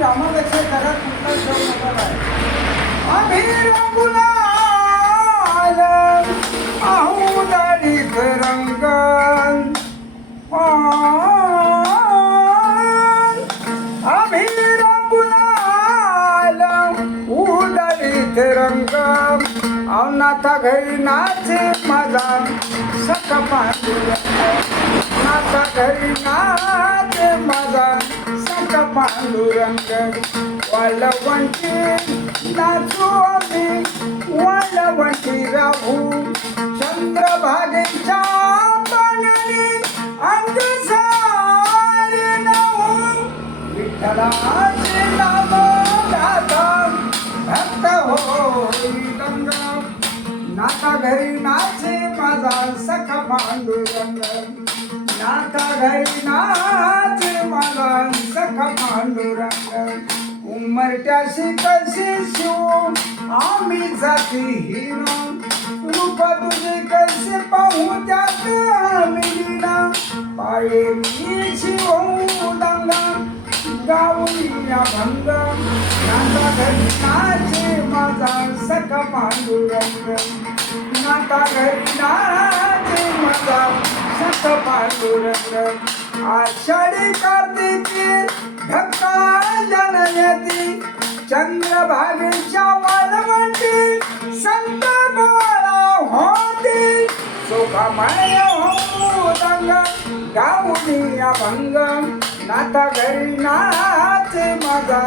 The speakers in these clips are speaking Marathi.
रामापेक्षा घरात कुठला शोक नको आहे. आम्ही रंगुलाल आहुदाडीत रंगन आम्ही रंगुलाल उदाडीत रंग नाथा घरी नाचे माझा सखा पांडुरंग नाथा घरी नाचे माझा सखा पांडुरंग वालवंटी नाचू आम्ही वालवंटी राहू चंद्रभागेच्या पाण्याने अंग सारे नाहू विठ्ठलाचे नाम गाता भक्त होई गंगा नाथा घरी नाचे माझा सखा पांडुरंग नाथा घरी नाचे माझा सखा पांडुरंग उमरट्याशी कशी शिव आम्ही जातीहीन रूप तुझे कसे पाहू त्यात आम्ही लीला पाये मी शिवू डांगा गाऊया भंग नाथा घरी नाचे माझा सखा पांडुरंग नाथा घरी नाचे माझा सखा पांडुरंग आषाढी कार्तिकी ढक्का जनयती चंद्रभागेच्या वालवंटी संत गोळा होती शोभामय हो रंग गाऊनी अभंग नाथा घरी नाचे माझा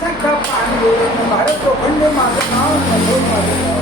सखा पांडुरंग. भारत लोखंडे माझं नाव